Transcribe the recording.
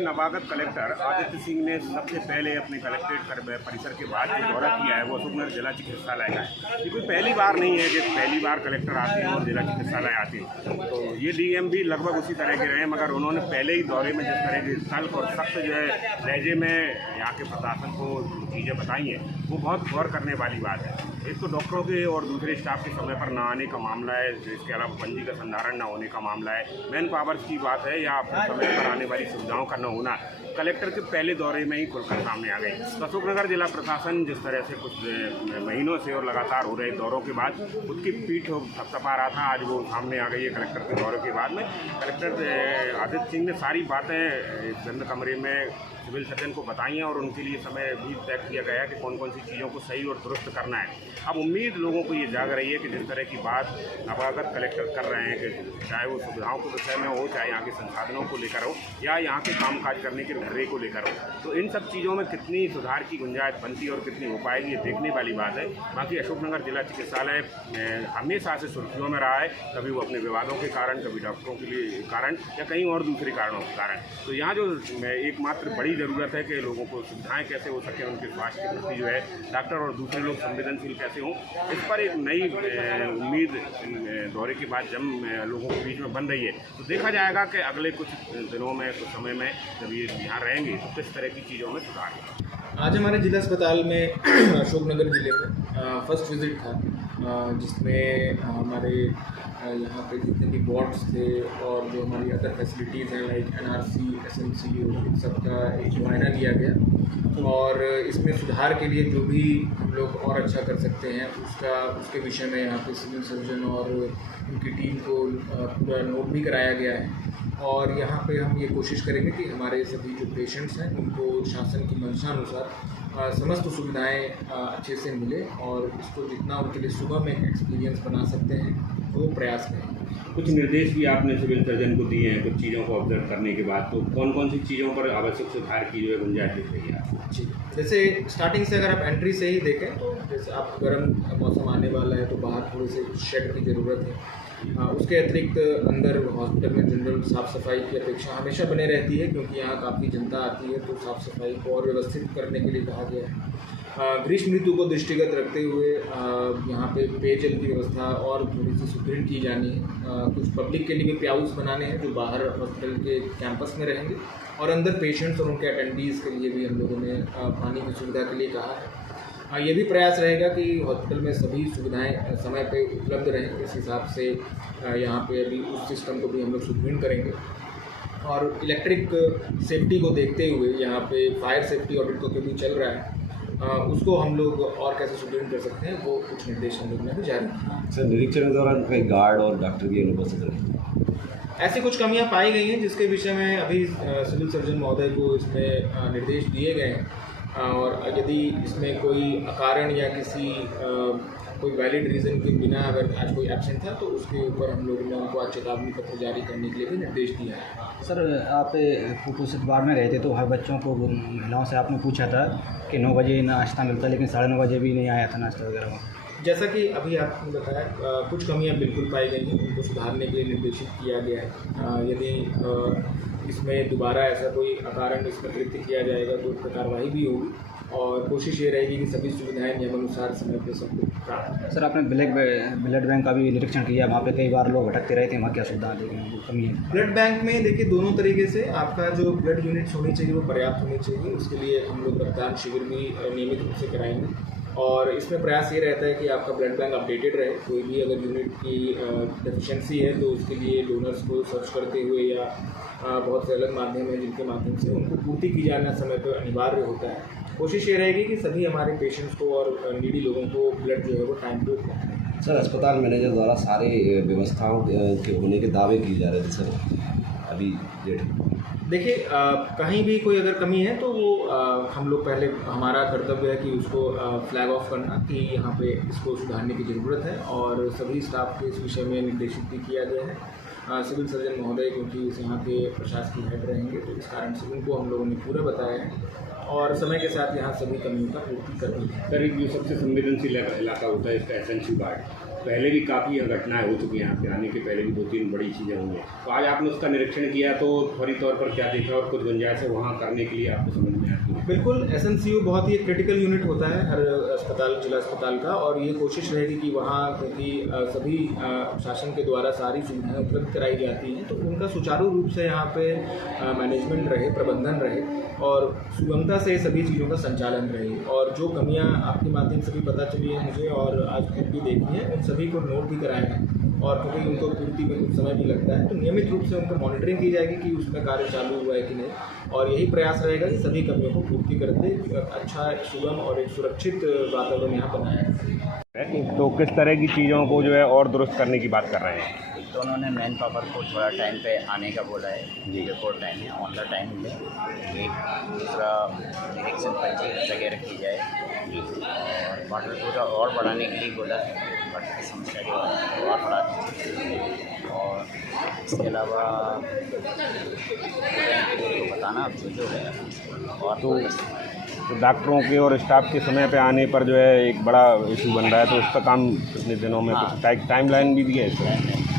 नवागत collector Aditya Singh ने सबसे पहले अपने कलेक्ट्रेट परिसर के बाद जो दौरा किया है वो अशोकनगर जिला चिकित्सालय का है। ये कोई पहली बार नहीं है कि पहली बार कलेक्टर आते हैं और जिला चिकित्सालय आते हैं। तो ये डीएम भी लगभग उसी तरह के रहे हैं, मगर उन्होंने पहले ही दौरे में जिस तरह के तल्ख और सख्त जो है लहजे में यहाँ के प्रशासन को चीज़ें बताई हैं वो बहुत गौर करने वाली बात है। एक तो डॉक्टरों के और दूसरे स्टाफ के समय पर न आने का मामला है, इसके अलावा पंजी का संधारण न होने का मामला है, मैन पावर्स की बात है या समय पर आने वाली सुविधाओं का न होना कलेक्टर के पहले दौरे में ही खुलकर सामने आ गई। अशोकनगर जिला प्रशासन जिस तरह से कुछ महीनों से और लगातार हो रहे दौरों के बाद उसकी पीठ थपथपा रहा था, आज वो सामने आ गई है कलेक्टर के दौरे के बाद में। कलेक्टर आदित्य सिंह ने सारी बातें बंद कमरे में सिविल सर्जन को बताई हैं और उनके लिए समय भी तय किया गया है कि कौन कौन सी चीज़ों को सही और दुरुस्त करना है। अब उम्मीद लोगों को ये जाग रही है कि जिस तरह की बात नवागत कलेक्टर कर रहे हैं कि चाहे वो सुविधाओं के विषय में हो, चाहे यहाँ के संसाधनों को लेकर हो या यहाँ के कामकाज करने के ढर्रे को लेकर हो, तो इन सब चीज़ों में कितनी सुधार की गुंजाइश बनती है और कितनी हो पाएगी ये देखने वाली बात है। बाकी अशोकनगर जिला चिकित्सालय हमेशा से सुर्खियों में रहा है, कभी वो अपने विवादों के कारण, कभी डॉक्टरों के लिए कारण या कहीं और दूसरे कारणों के कारण। तो यहाँ जो एकमात्र बड़ी ज़रूरत है कि लोगों को सुविधाएं कैसे हो सके, उनके स्वास्थ्य के प्रति जो है डॉक्टर और दूसरे लोग संवेदनशील कैसे हों, इस पर एक नई उम्मीद दौरे के बाद जब लोगों के बीच में बन रही है। तो देखा जाएगा कि अगले कुछ दिनों में, कुछ समय में जब ये यहाँ रहेंगे तो किस तरह की चीज़ों में सुधार है। आज हमारे जिला अस्पताल में अशोकनगर ज़िले में फर्स्ट विज़िट था, जिसमें हमारे यहाँ पे जितने भी वार्ड्स थे और जो हमारी अदर फैसिलिटीज़ हैं लाइक एनआरसी, एसएमसी, इन सब का एक मुआयना लिया गया और इसमें सुधार के लिए जो भी हम लोग और अच्छा कर सकते हैं उसके विषय में यहाँ पे सिविल सर्जन और उनकी टीम को पूरा नोट भी कराया गया है। और यहाँ पे हम ये कोशिश करेंगे कि हमारे सभी जो पेशेंट्स हैं उनको शासन की मंशानुसार समस्त सुविधाएं अच्छे से मिले और इसको जितना उनके लिए सुगम एक एक्सपीरियंस बना सकते हैं वो प्रयास करें। कुछ निर्देश भी आपने सिविल सर्जन को दिए हैं कुछ चीज़ों को ऑब्जर्व करने के बाद, तो कौन कौन सी चीज़ों पर आवश्यक सुधार की जो है गुंजाइश दिख रही है आपको? जी, जैसे स्टार्टिंग से अगर आप एंट्री से ही देखें तो जैसे आप गर्म मौसम आने वाला है तो बाहर थोड़े से शेड की ज़रूरत है। उसके अतिरिक्त अंदर हॉस्पिटल में जनरल साफ़ सफाई की अपेक्षा हमेशा बने रहती है क्योंकि यहाँ काफ़ी जनता आती है, तो साफ़ सफाई को और व्यवस्थित करने के लिए कहा गया है। ग्रीष्म ऋतु को दृष्टिगत रखते हुए यहाँ पे पेयजल की व्यवस्था और थोड़ी सी सुदृढ़ की जानी है। कुछ पब्लिक के लिए भी प्याउस हाउस बनाने हैं जो बाहर हॉस्पिटल के कैंपस में रहेंगे और अंदर पेशेंट्स और उनके अटेंडीज़ के लिए भी हम लोगों ने पानी की सुविधा के लिए कहा है। ये भी प्रयास रहेगा कि हॉस्पिटल में सभी सुविधाएं समय पे उपलब्ध रहें, इस हिसाब से यहाँ पे अभी उस सिस्टम को भी हम लोग सुदृढ़ करेंगे। और इलेक्ट्रिक सेफ्टी को देखते हुए यहाँ पे फायर सेफ्टी ऑडिट तो भी चल रहा है, उसको हम लोग और कैसे सुदृढ़ कर सकते हैं वो कुछ निर्देश हम लोग ने भी जारी किया। सर, निरीक्षण के दौरान कई गार्ड और डॉक्टर की अनुपस्थित रहे, ऐसी कुछ कमियां पाई गई हैं जिसके विषय में अभी सिविल सर्जन महोदय को इसमें निर्देश दिए गए हैं और यदि इसमें कोई अकारण या किसी कोई वैलिड रीज़न के बिना अगर आज कोई एब्सेंट था तो उसके ऊपर हम लोगों ने उनको आज चेतावनी पत्र जारी करने के लिए भी निर्देश दिया है। सर, आप कुपोषित वार्ड में गए थे तो हर बच्चों को, महिलाओं से आपने पूछा था कि 9 बजे नाश्ता मिलता है, लेकिन 9:30 बजे भी नहीं आया था नाश्ता वगैरह। जैसा कि अभी आपने बताया कुछ कमियां बिल्कुल पाई गई हैं, उनको सुधारने के लिए निर्देशित किया गया है। यदि इसमें दोबारा ऐसा कोई अकारण इसका कृत्य किया जाएगा तो उस पर कार्रवाई भी होगी और कोशिश ये रहेगी कि सभी सुविधाएं नियमानुसार समय पर सबको प्राप्त हो। सर, आपने ब्लड बैंक का भी निरीक्षण किया, वहाँ पे कई बार लोग भटकते रहे थे, वहाँ क्या सुविधा देखिए कमी है? ब्लड बैंक में देखिए दोनों तरीके से आपका जो ब्लड यूनिट्स होनी चाहिए वो पर्याप्त होनी चाहिए, उसके लिए हम लोग रक्तदान शिविर भी नियमित रूप से कराएंगे और इसमें प्रयास ये रहता है कि आपका ब्लड बैंक अपडेटेड रहे। कोई भी अगर यूनिट की डेफिशिएंसी है तो उसके लिए डोनर्स को सर्च करते हुए या बहुत से अलग माध्यम हैं जिनके माध्यम से उनको पूर्ति की जाना समय पर अनिवार्य होता है। कोशिश ये रहेगी कि सभी हमारे पेशेंट्स को और नीडी लोगों को ब्लड जो है वो टाइम पे उपलब्ध है। सर, अस्पताल मैनेजर द्वारा सारे व्यवस्थाओं के होने के दावे किए जा रहे थे सर, अभी डेट देखिए कहीं भी कोई अगर कमी है तो वो हम लोग पहले, हमारा कर्तव्य है कि उसको फ्लैग ऑफ करना कि यहाँ पे इसको सुधारने की ज़रूरत है और सभी स्टाफ को इस विषय में निर्देशित भी किया गया है। सिविल सर्जन महोदय क्योंकि यहाँ के प्रशासकीय हेड रहेंगे तो इस कारण से उनको हम लोगों ने पूरा बताया है और समय के साथ यहाँ सभी कमियों का पूर्ति कर दी है। सर, जो सबसे संवेदनशील इलाका होता है इसका एसएमसी वार्ड, पहले भी काफ़ी घटनाएं हो चुकी हैं, यहाँ पे आने के पहले भी 2-3 बड़ी चीज़ें हुई हैं। तो आज आपने उसका निरीक्षण किया तो फौरी तौर पर क्या देखा और कुछ गुंजाइश है वहाँ करने के लिए आपको समझ में आती है? बिल्कुल, एसएनसीयू बहुत ही एक क्रिटिकल यूनिट होता है हर अस्पताल, जिला अस्पताल का, और ये कोशिश रहेगी कि वहाँ क्योंकि सभी शासन के द्वारा सारी सुविधाएं उपलब्ध कराई जाती हैं, तो उनका सुचारू रूप से यहाँ पे मैनेजमेंट रहे, प्रबंधन रहे और सुगमता से सभी चीज़ों का संचालन रहे। और जो कमियाँ आपके माध्यम से भी पता चली है मुझे और आज खुद भी देखी है, उन सभी को नोट भी कराया है और क्योंकि उनको पूर्ति में कुछ समय भी लगता है, तो नियमित रूप से उनको मॉनिटरिंग की जाएगी कि उसमें कार्य चालू हुआ है कि नहीं, और यही प्रयास रहेगा कि सभी कमियों को पूर्ति करते अच्छा, सुगम और एक सुरक्षित वातावरण यहाँ बनाया जाए। तो किस तरह की चीज़ों को जो है और दुरुस्त करने की बात कर रहे हैं? तो उन्होंने मैन पावर को थोड़ा टाइम पे आने का बोला है जी, रिपोर्ट टाइम है, ऑन द टाइम में। एक दूसरा निरीक्षण पर्ची वगैरह की जाए और वाटर पूरा और बढ़ाने के लिए बोला है, वाटर की समस्या जो है और बढ़ा दीजिए। और इसके अलावा बताना अब जो है और तो डॉक्टरों के और स्टाफ के समय पे आने पर जो है एक बड़ा इशू बन रहा है, तो उसका काम कितने दिनों में कुछ टाइमलाइन भी दी है इसमें?